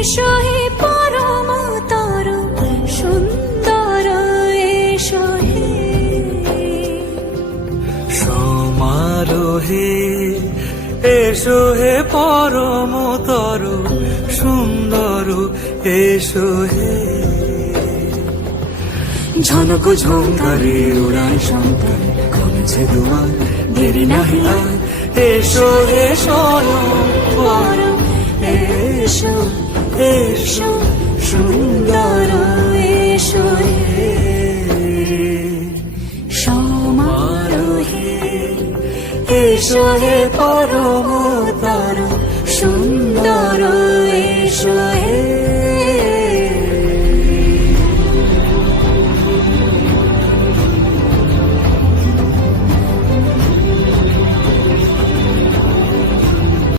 এসো হে পরমতর সুন্দর এসো হে সমারোহে এসো হে পরমতর সুন্দর এসো হে ঝনক ঝঙ্কারে উড়ায় শঙ্কর কমেছে দুয়ার দেরি নাহি আর এসো হে স্বয়ং এসো এসো সুন্দর এসো হে সমারোহে এসো হে পরম